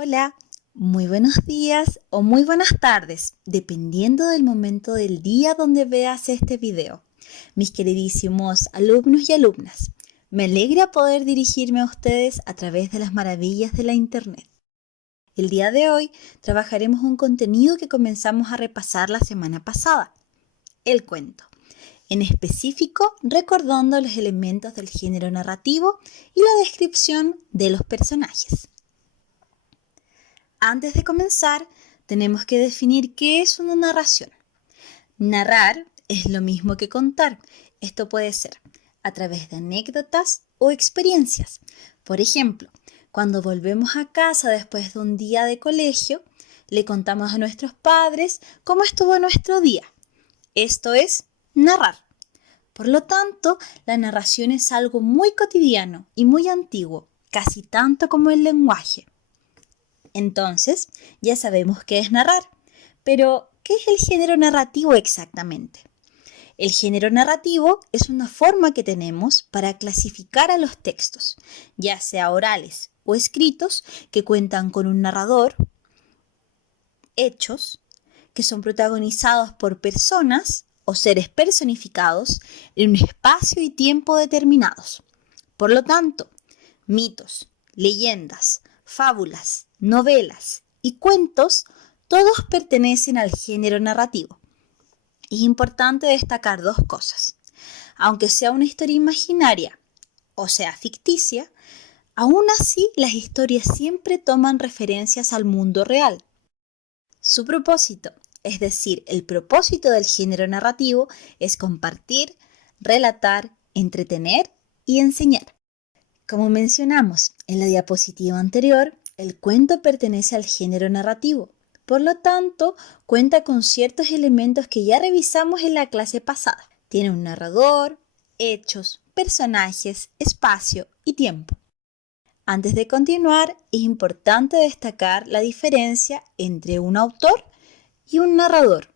Hola, muy buenos días o muy buenas tardes, dependiendo del momento del día donde veas este video. Mis queridísimos alumnos y alumnas, me alegra poder dirigirme a ustedes a través de las maravillas de la Internet. El día de hoy trabajaremos un contenido que comenzamos a repasar la semana pasada, el cuento. En específico, recordando los elementos del género narrativo y la descripción de los personajes. Antes de comenzar, tenemos que definir qué es una narración. Narrar es lo mismo que contar. Esto puede ser a través de anécdotas o experiencias. Por ejemplo, cuando volvemos a casa después de un día de colegio, le contamos a nuestros padres cómo estuvo nuestro día. Esto es narrar. Por lo tanto, la narración es algo muy cotidiano y muy antiguo, casi tanto como el lenguaje. Entonces, ya sabemos qué es narrar, pero ¿qué es el género narrativo exactamente? El género narrativo es una forma que tenemos para clasificar a los textos, ya sea orales o escritos, que cuentan con un narrador, hechos, que son protagonizados por personas o seres personificados en un espacio y tiempo determinados. Por lo tanto, mitos, leyendas, fábulas, novelas y cuentos, todos pertenecen al género narrativo. Es importante destacar dos cosas. Aunque sea una historia imaginaria o sea ficticia, aún así las historias siempre toman referencias al mundo real. Su propósito, es decir, el propósito del género narrativo, es compartir, relatar, entretener y enseñar. Como mencionamos en la diapositiva anterior, el cuento pertenece al género narrativo. Por lo tanto, cuenta con ciertos elementos que ya revisamos en la clase pasada. Tiene un narrador, hechos, personajes, espacio y tiempo. Antes de continuar, es importante destacar la diferencia entre un autor y un narrador.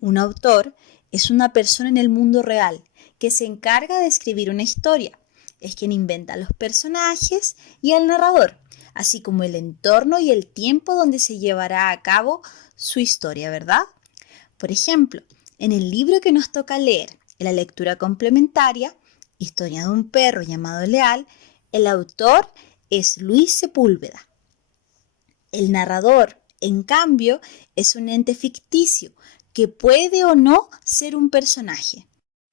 Un autor es una persona en el mundo real que se encarga de escribir una historia. Es quien inventa los personajes y el narrador, así como el entorno y el tiempo donde se llevará a cabo su historia, ¿verdad? Por ejemplo, en el libro que nos toca leer, en la lectura complementaria, Historia de un perro llamado Leal, el autor es Luis Sepúlveda. El narrador, en cambio, es un ente ficticio que puede o no ser un personaje.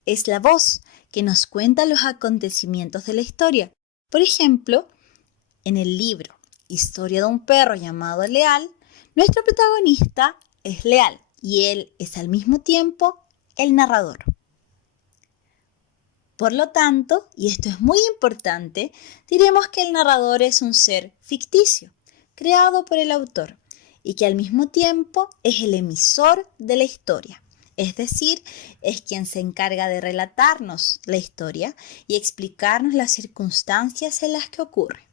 Es la voz que nos cuenta los acontecimientos de la historia. Por ejemplo, en el libro Historia de un perro llamado Leal, nuestro protagonista es Leal y él es al mismo tiempo el narrador. Por lo tanto, y esto es muy importante, diremos que el narrador es un ser ficticio, creado por el autor, y que al mismo tiempo es el emisor de la historia. Es decir, es quien se encarga de relatarnos la historia y explicarnos las circunstancias en las que ocurre.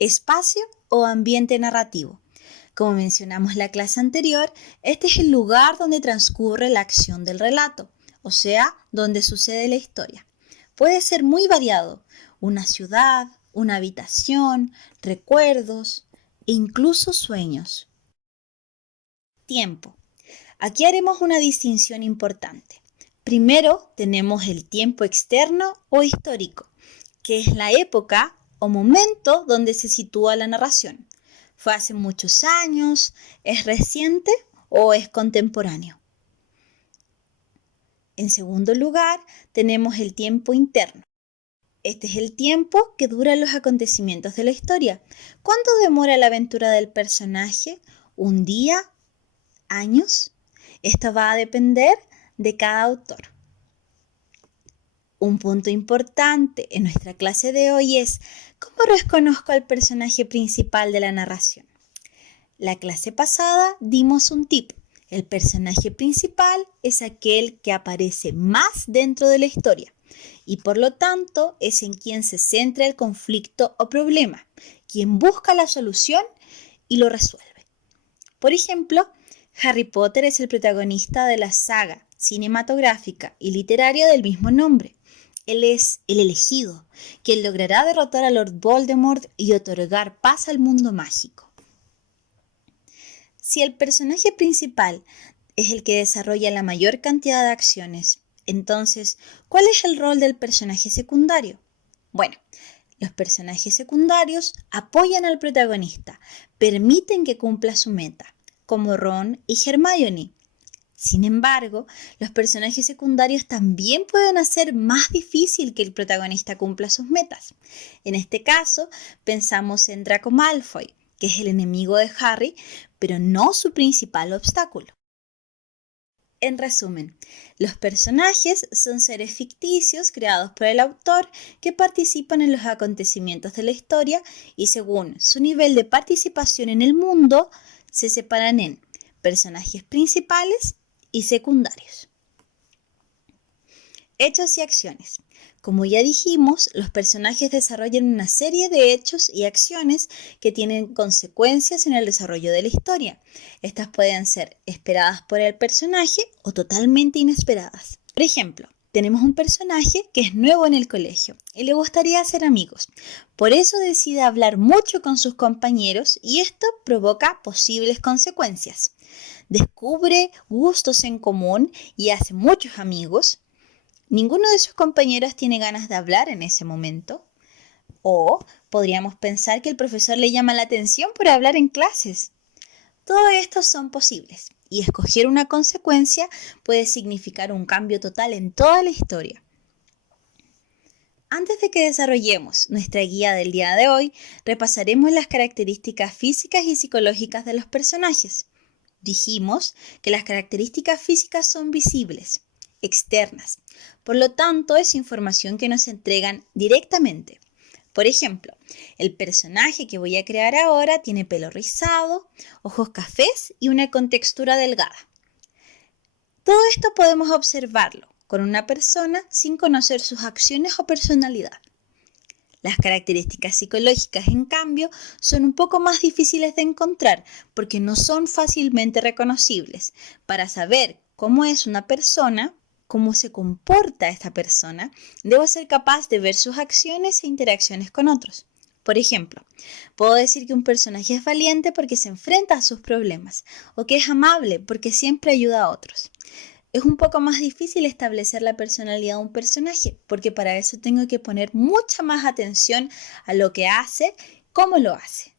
Espacio o ambiente narrativo. Como mencionamos en la clase anterior, este es el lugar donde transcurre la acción del relato, o sea, donde sucede la historia. Puede ser muy variado: una ciudad, una habitación, recuerdos e incluso sueños. Tiempo. Aquí haremos una distinción importante. Primero tenemos el tiempo externo o histórico, que es la época o momento donde se sitúa la narración. ¿Fue hace muchos años? ¿Es reciente o es contemporáneo? En segundo lugar, tenemos el tiempo interno. Este es el tiempo que duran los acontecimientos de la historia. ¿Cuánto demora la aventura del personaje? ¿Un día? ¿Años? Esto va a depender de cada autor. Un punto importante en nuestra clase de hoy es ¿cómo reconozco al personaje principal de la narración? La clase pasada dimos un tip. El personaje principal es aquel que aparece más dentro de la historia y por lo tanto es en quien se centra el conflicto o problema, quien busca la solución y lo resuelve. Por ejemplo, Harry Potter es el protagonista de la saga cinematográfica y literaria del mismo nombre. Él es el elegido, quien logrará derrotar a Lord Voldemort y otorgar paz al mundo mágico. Si el personaje principal es el que desarrolla la mayor cantidad de acciones, entonces, ¿cuál es el rol del personaje secundario? Bueno, los personajes secundarios apoyan al protagonista, permiten que cumpla su meta, como Ron y Hermione. Sin embargo, los personajes secundarios también pueden hacer más difícil que el protagonista cumpla sus metas. En este caso, pensamos en Draco Malfoy, que es el enemigo de Harry, pero no su principal obstáculo. En resumen, los personajes son seres ficticios creados por el autor que participan en los acontecimientos de la historia y según su nivel de participación en el mundo, se separan en personajes principales y secundarios. Hechos y acciones. Como ya dijimos, los personajes desarrollan una serie de hechos y acciones que tienen consecuencias en el desarrollo de la historia. Estas pueden ser esperadas por el personaje o totalmente inesperadas. Por ejemplo, tenemos un personaje que es nuevo en el colegio y le gustaría hacer amigos. Por eso decide hablar mucho con sus compañeros y esto provoca posibles consecuencias. Descubre gustos en común y hace muchos amigos. Ninguno de sus compañeros tiene ganas de hablar en ese momento. O podríamos pensar que el profesor le llama la atención por hablar en clases. Todo esto son posibles y escoger una consecuencia puede significar un cambio total en toda la historia. Antes de que desarrollemos nuestra guía del día de hoy, repasaremos las características físicas y psicológicas de los personajes. Dijimos que las características físicas son visibles, externas, por lo tanto es información que nos entregan directamente. Por ejemplo, el personaje que voy a crear ahora tiene pelo rizado, ojos cafés y una contextura delgada. Todo esto podemos observarlo con una persona sin conocer sus acciones o personalidad. Las características psicológicas, en cambio, son un poco más difíciles de encontrar porque no son fácilmente reconocibles. Para saber cómo es una persona, cómo se comporta esta persona, debo ser capaz de ver sus acciones e interacciones con otros. Por ejemplo, puedo decir que un personaje es valiente porque se enfrenta a sus problemas o que es amable porque siempre ayuda a otros. Es un poco más difícil establecer la personalidad de un personaje, porque para eso tengo que poner mucha más atención a lo que hace, cómo lo hace.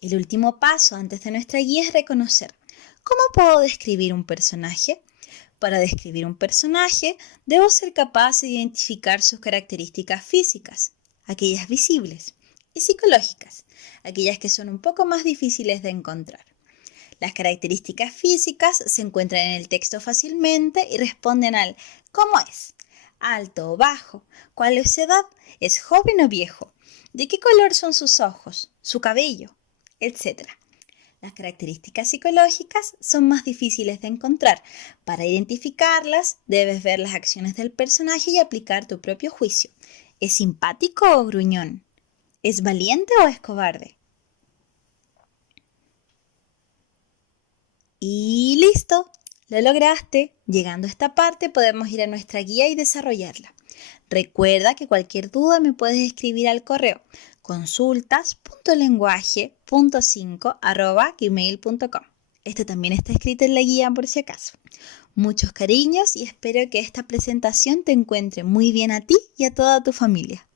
El último paso antes de nuestra guía es reconocer. ¿Cómo puedo describir un personaje? Para describir un personaje, debo ser capaz de identificar sus características físicas, aquellas visibles, y psicológicas, aquellas que son un poco más difíciles de encontrar. Las características físicas se encuentran en el texto fácilmente y responden al ¿cómo es? ¿Alto o bajo? ¿Cuál es su edad? ¿Es joven o viejo? ¿De qué color son sus ojos? ¿Su cabello? Etcétera. Las características psicológicas son más difíciles de encontrar. Para identificarlas, debes ver las acciones del personaje y aplicar tu propio juicio. ¿Es simpático o gruñón? ¿Es valiente o es cobarde? Y listo, lo lograste. Llegando a esta parte podemos ir a nuestra guía y desarrollarla. Recuerda que cualquier duda me puedes escribir al correo consultas.lenguaje.5@gmail.com. Esto también está escrito en la guía por si acaso. Muchos cariños y espero que esta presentación te encuentre muy bien a ti y a toda tu familia.